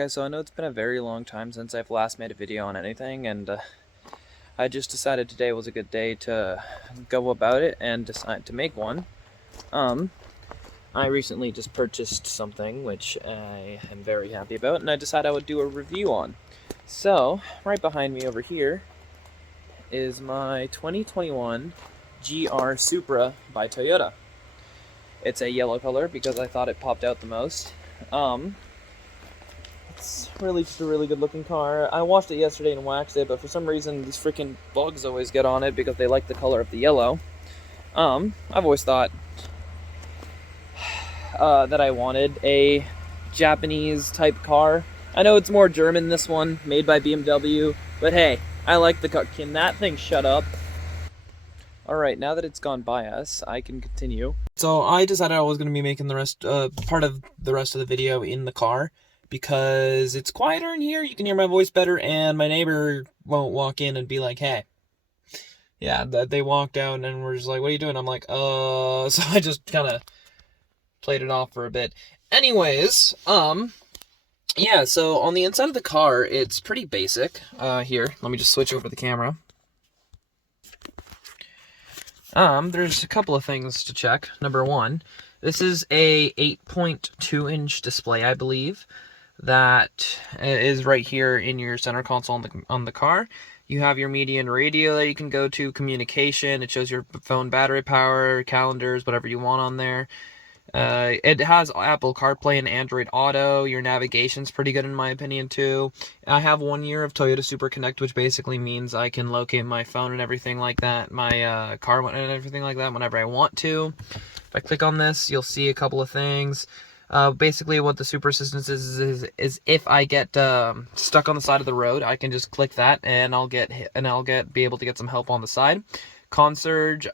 guys, so I know it's been a very long time since I've last made a video on anything, and I just decided today was a good day to go about it and decide to make one. I recently just purchased something which I am very happy about, and I decided I would do a review on. So, right behind me over here is my 2021 GR Supra by Toyota. It's a yellow color because I thought it popped out the most. It's really just a really good looking car. I washed it yesterday and waxed it, but for some reason these freaking bugs always get on it because they like the color of the yellow. I've always thought that I wanted a Japanese type car. I know it's more German, this one, made by BMW, but hey, I like the car. Can that thing shut up? Alright, now that it's gone by us, I can continue. So I decided I was going to be making the rest, part of the rest of the video in the car, because it's quieter in here, you can hear my voice better, and my neighbor won't walk in and be like, hey. Yeah, they walked out and were just like, what are you doing? I'm like, so I just kind of played it off for a bit. Anyways, yeah, so on the inside of the car, it's pretty basic. Here, let me just switch over the camera. There's a couple of things to check. Number one, this is a 8.2-inch display, I believe, that is right here in your center console on the car. You have your media and radio that you can go to, communication. It shows your phone battery power, calendars, whatever you want on there. It has Apple CarPlay and Android Auto. Your navigation's pretty good in my opinion too. I have 1 year of Toyota Super Connect, which basically means I can locate my phone and everything like that, my car and everything like that whenever I want to. If I click on this, you'll see a couple of things. Basically what the Super Assistance is if I get stuck on the side of the road, I can just click that and I'll be able to get some help on the side. Concierge,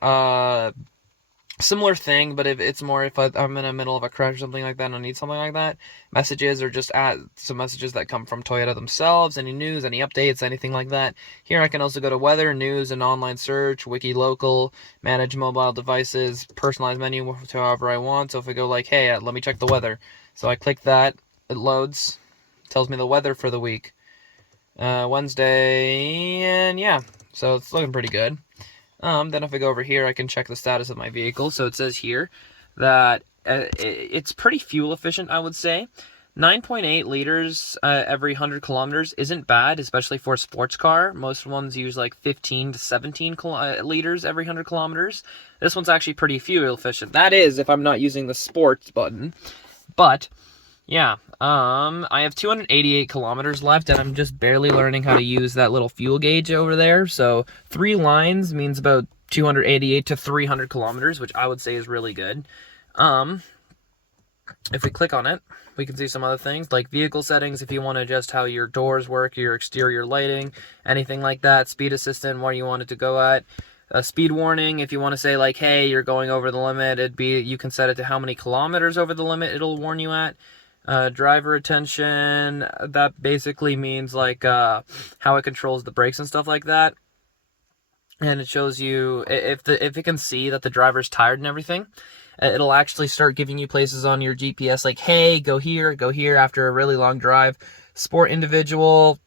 similar thing, but if it's more if I'm in the middle of a crash or something like that and I need something like that. Messages are just some messages that come from Toyota themselves, any news, any updates, anything like that. Here I can also go to weather, news, and online search, wiki local, manage mobile devices, personalized menu to however I want. So if I go like, hey, let me check the weather. So I click that, it loads, tells me the weather for the week. Wednesday, and yeah, so it's looking pretty good. Then if I go over here, I can check the status of my vehicle. So it says here that it's pretty fuel efficient, I would say. 9.8 liters every 100 kilometers isn't bad, especially for a sports car. Most ones use like 15 to 17 liters every 100 kilometers. This one's actually pretty fuel efficient. That is, if I'm not using the sports button. But yeah, I have 288 kilometers left, and I'm just barely learning how to use that little fuel gauge over there. So 3 lines means about 288 to 300 kilometers, which I would say is really good. If we click on it, we can see some other things, like vehicle settings, if you want to adjust how your doors work, your exterior lighting, anything like that. Speed assistant, what you want it to go at. Speed warning, if you want to say like, hey, you're going over the limit, you can set it to how many kilometers over the limit it'll warn you at. Driver attention, that basically means like how it controls the brakes and stuff like that. And it shows you if it can see that the driver's tired and everything, it'll actually start giving you places on your GPS like, hey, go here after a really long drive. Sport individual,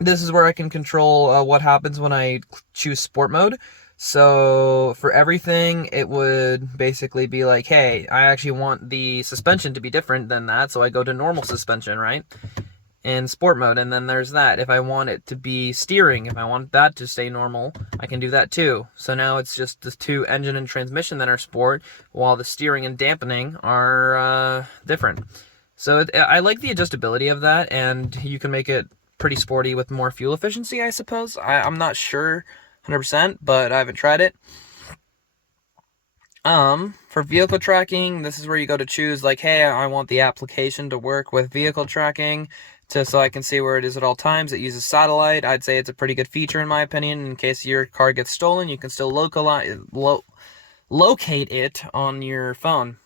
this is where I can control what happens when I choose sport mode. So for everything, it would basically be like, hey, I actually want the suspension to be different than that, so I go to normal suspension, right? In sport mode, and then there's that. If I want it to be steering, if I want that to stay normal, I can do that too. So now it's just the 2 engine and transmission that are sport, while the steering and dampening are different. So I like the adjustability of that, and you can make it pretty sporty with more fuel efficiency, I suppose. I'm not sure 100%, but I haven't tried it. For vehicle tracking, this is where you go to choose like, hey, I want the application to work with vehicle tracking so I can see where it is at all times. It uses satellite. I'd say it's a pretty good feature in my opinion. In case your car gets stolen, you can still locate it on your phone.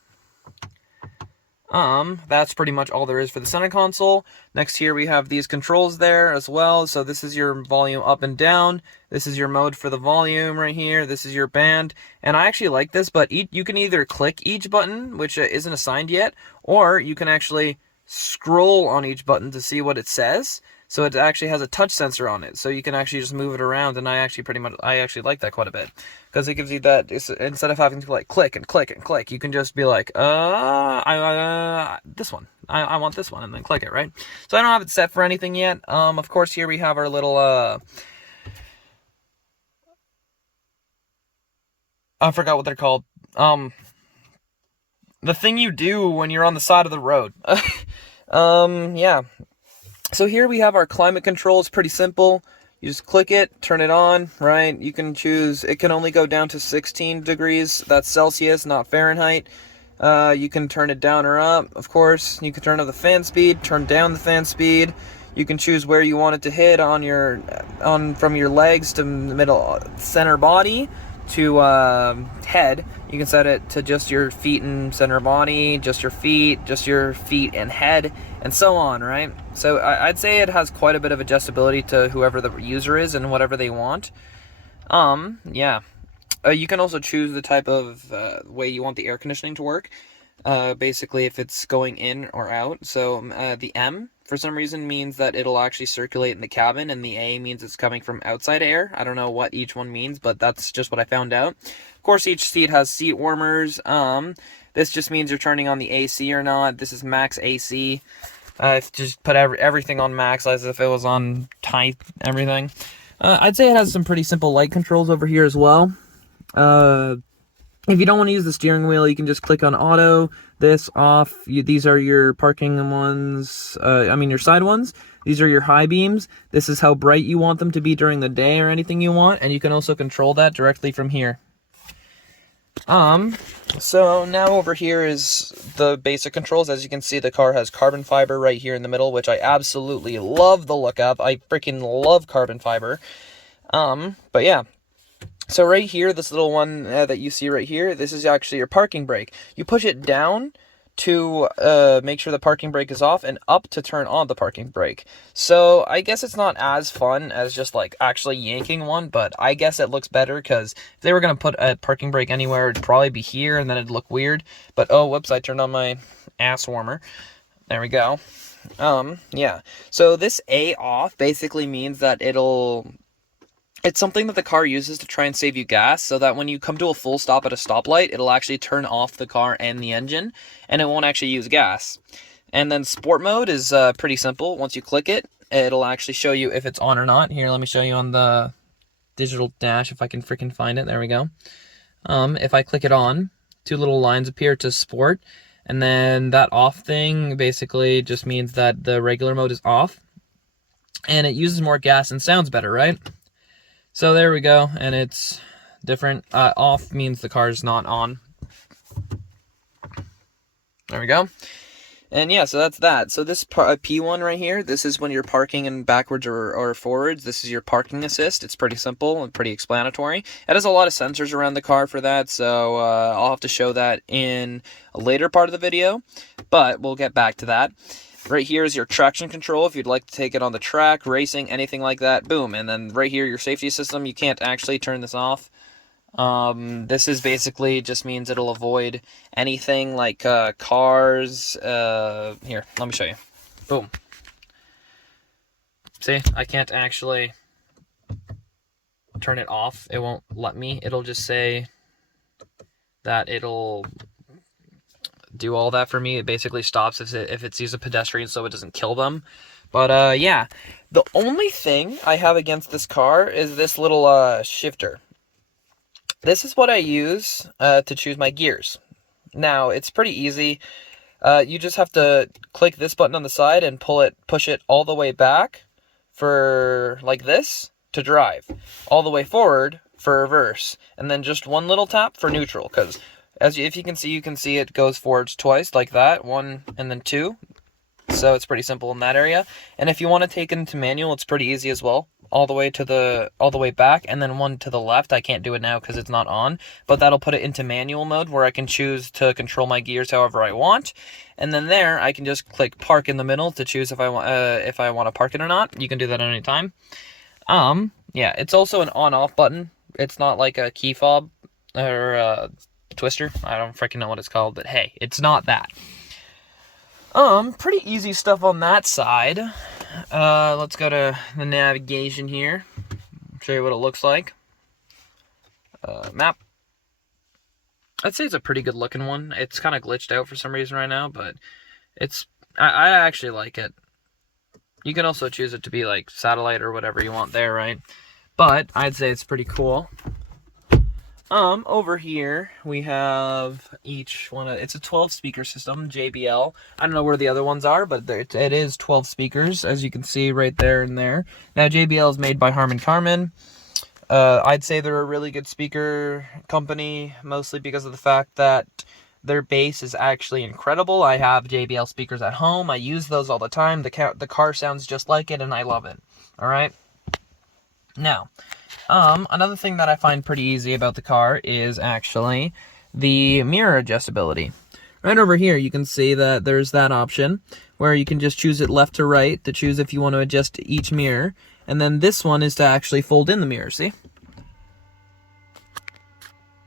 That's pretty much all there is for the center console. Next here we have these controls there as well. So this is your volume up and down. This is your mode for the volume right here. This is your band. And I actually like this, but you can either click each button, which isn't assigned yet, or you can actually scroll on each button to see what it says. So it actually has a touch sensor on it, so you can actually just move it around, and I actually like that quite a bit, because it gives you that, instead of having to like click and click and click, you can just be like, this one, I want this one, and then click it, right? So I don't have it set for anything yet. Of course, here we have our little, I forgot what they're called, the thing you do when you're on the side of the road. Yeah. So here we have our climate control. It's pretty simple. You just click it, turn it on, right? You can choose, it can only go down to 16 degrees. That's Celsius, not Fahrenheit. You can turn it down or up, of course. You can turn up the fan speed, turn down the fan speed. You can choose where you want it to hit from your legs to middle center body to head. You can set it to just your feet and center body, just your feet and head, and so on, right? So I'd say it has quite a bit of adjustability to whoever the user is and whatever they want. Yeah. You can also choose the type of way you want the air conditioning to work. Basically, if it's going in or out. So the M, for some reason, means that it'll actually circulate in the cabin, and the A means it's coming from outside air. I don't know what each one means, but that's just what I found out. Of course, each seat has seat warmers. This just means you're turning on the AC or not. This is max AC. Just put everything on max as if it was on tight, everything. I'd say it has some pretty simple light controls over here as well. If you don't want to use the steering wheel, you can just click on auto, this off. These are your parking ones, your side ones. These are your high beams. This is how bright you want them to be during the day or anything you want, and you can also control that directly from here. So now over here is the basic controls. As you can see, the car has carbon fiber right here in the middle, which I absolutely love the look of. I freaking love carbon fiber. But yeah. So right here, this little one that you see right here, this is actually your parking brake. You push it down to make sure the parking brake is off, and up to turn on the parking brake. So I guess it's not as fun as just like actually yanking one, but I guess it looks better, because if they were going to put a parking brake anywhere, it'd probably be here, and then it'd look weird. But oh, whoops, I turned on my ass warmer. There we go. Yeah. So this A off basically means that it's something that the car uses to try and save you gas, so that when you come to a full stop at a stoplight, it'll actually turn off the car and the engine, and it won't actually use gas. And then sport mode is pretty simple. Once you click it, it'll actually show you if it's on or not. Here, let me show you on the digital dash if I can freaking find it. There we go. If I click it on, two little lines appear to sport, and then that off thing basically just means that the regular mode is off, and it uses more gas and sounds better, right? So there we go, and it's different. Off means the car's not on. There we go. And yeah, so that's that. So this P1 right here, this is when you're parking in backwards or forwards. This is your parking assist. It's pretty simple and pretty explanatory. It has a lot of sensors around the car for that, so I'll have to show that in a later part of the video, but we'll get back to that. Right here is your traction control if you'd like to take it on the track, racing, anything like that. Boom. And then right here, your safety system. You can't actually turn this off. This is basically just means it'll avoid anything like cars. Here, let me show you. Boom. See, I can't actually turn it off. It won't let me. It'll just say that it'll do all that for me. It basically stops if it sees a pedestrian so it doesn't kill them. But yeah, the only thing I have against this car is this little shifter. This is what I use to choose my gears. Now, it's pretty easy. You just have to click this button on the side and push it all the way back for like this to drive, all the way forward for reverse, and then just one little tap for neutral, because if you can see it goes forwards twice like that, one and then two. So it's pretty simple in that area. And if you want to take it into manual, it's pretty easy as well. All the way back, and then one to the left. I can't do it now because it's not on, but that'll put it into manual mode where I can choose to control my gears however I want. And then there, I can just click park in the middle to choose if I want to park it or not. You can do that at any time. Yeah, it's also an on-off button. It's not like a key fob or a twister. I don't freaking know what it's called, but hey, it's not that. Pretty easy stuff on that side. Let's go to the navigation here. Show you what it looks like. Map. I'd say it's a pretty good looking one. It's kind of glitched out for some reason right now, but I actually like it. You can also choose it to be like satellite or whatever you want there, right? But I'd say it's pretty cool. Over here we have each one. It's a 12 speaker system, JBL. I don't know where the other ones are, but it is 12 speakers, as you can see right there and there. Now JBL is made by Harman Kardon. I'd say they're a really good speaker company, mostly because of the fact that their bass is actually incredible. I have JBL speakers at home. I use those all the time. The car sounds just like it, and I love it. All right. Now, another thing that I find pretty easy about the car is actually the mirror adjustability. Right over here, you can see that there's that option where you can just choose it left to right to choose if you want to adjust each mirror. And then this one is to actually fold in the mirror, see?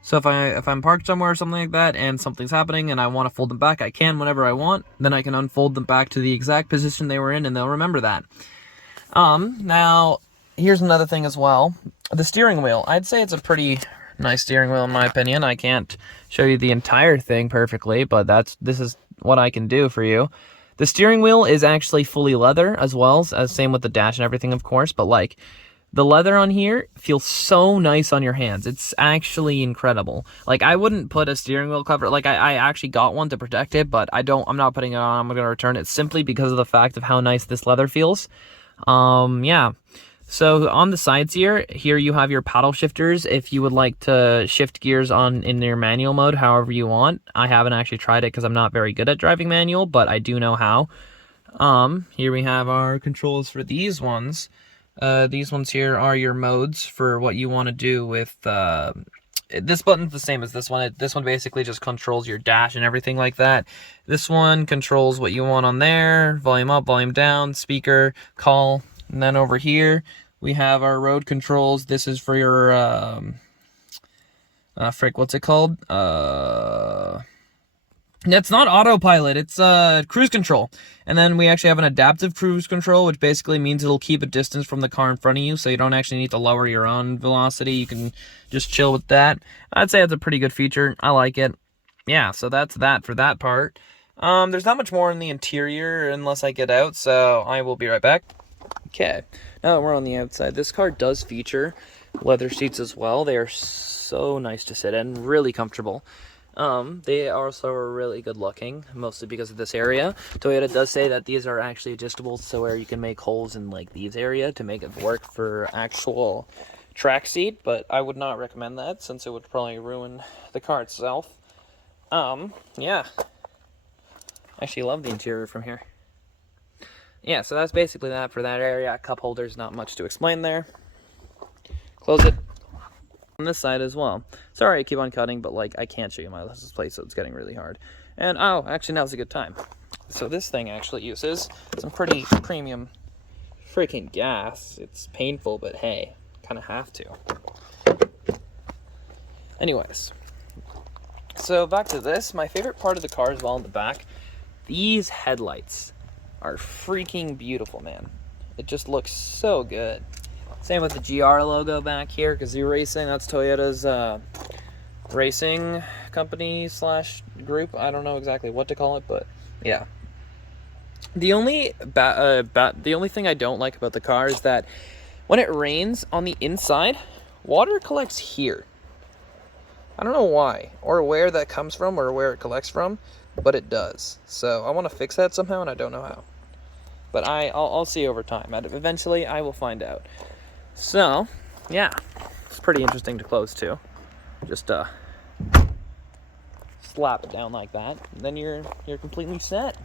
So if I'm parked somewhere or something like that and something's happening and I want to fold them back, I can whenever I want. Then I can unfold them back to the exact position they were in and they'll remember that. Now, here's another thing as well. The steering wheel. I'd say it's a pretty nice steering wheel in my opinion. I can't show you the entire thing perfectly, but this is what I can do for you. The steering wheel is actually fully leather as well, as same with the dash and everything, of course, but like the leather on here feels so nice on your hands. It's actually incredible. Like I wouldn't put a steering wheel cover, like I actually got one to protect it, but I'm not putting it on. I'm going to return it simply because of the fact of how nice this leather feels. Yeah. So on the sides here you have your paddle shifters if you would like to shift gears in your manual mode however you want. I haven't actually tried it because I'm not very good at driving manual, but I do know how. Here we have our controls for these ones. These ones here are your modes for what you want to do with this button's the same as this one. This one basically just controls your dash and everything like that. This one controls what you want on there, volume up, volume down, speaker, call. And then over here, we have our road controls. This is for your, what's it called? It's not autopilot, it's cruise control. And then we actually have an adaptive cruise control, which basically means it'll keep a distance from the car in front of you, so you don't actually need to lower your own velocity. You can just chill with that. I'd say it's a pretty good feature. I like it. Yeah, so that's that for that part. There's not much more in the interior unless I get out, so I will be right back. Okay, now that we're on the outside, this car does feature leather seats as well. They are so nice to sit in, really comfortable. They also are really good looking, mostly because of this area. Toyota does say that these are actually adjustable, so where you can make holes in like these area to make it work for actual track seat, but I would not recommend that since it would probably ruin the car itself. Yeah. I actually love the interior from here. Yeah, so that's basically that for that area. Cup holders, not much to explain there. Close it. On this side as well. Sorry I keep on cutting, but like I can't show you my license plate, so it's getting really hard. And oh, actually now's a good time. So this thing actually uses some pretty premium freaking gas. It's painful, but hey, kind of have to. Anyways, so back to this. My favorite part of the car as well in the back. These headlights are freaking beautiful, man. It just looks so good. Same with the GR logo back here, Gazoo Racing. That's Toyota's racing company / group. I don't know exactly what to call it, but yeah. The only thing I don't like about the car is that when it rains on the inside, water collects here. I don't know why or where that comes from or where it collects from, but it does. So I want to fix that somehow, and I don't know how. But I'll see over time. Eventually, I will find out. So, yeah, it's pretty interesting to close too. Just slap it down like that, and then you're completely set.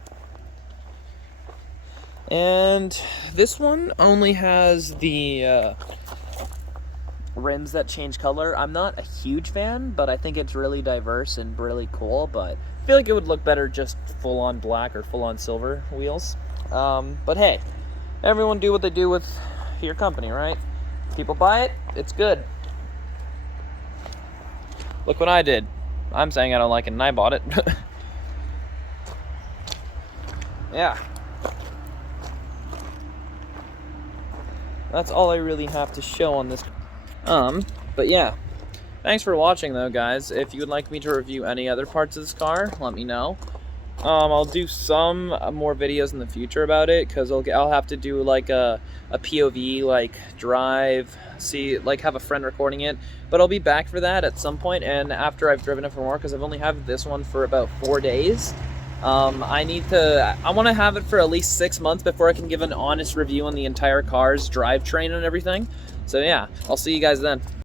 And this one only has the rims that change color. I'm not a huge fan, but I think it's really diverse and really cool. But I feel like it would look better just full on black or full on silver wheels. But hey, everyone do what they do with your company, right? People buy it, it's good. Look what I did. I'm saying I don't like it and I bought it. yeah. That's all I really have to show on this. But yeah. Thanks for watching though, guys. If you would like me to review any other parts of this car, let me know. I'll do some more videos in the future about it, because I'll have to do like a POV, like drive, see, like have a friend recording it. But I'll be back for that at some point, and after I've driven it for more, because I've only had this one for about 4 days. I want to have it for at least 6 months before I can give an honest review on the entire car's drivetrain and everything. So yeah, I'll see you guys then.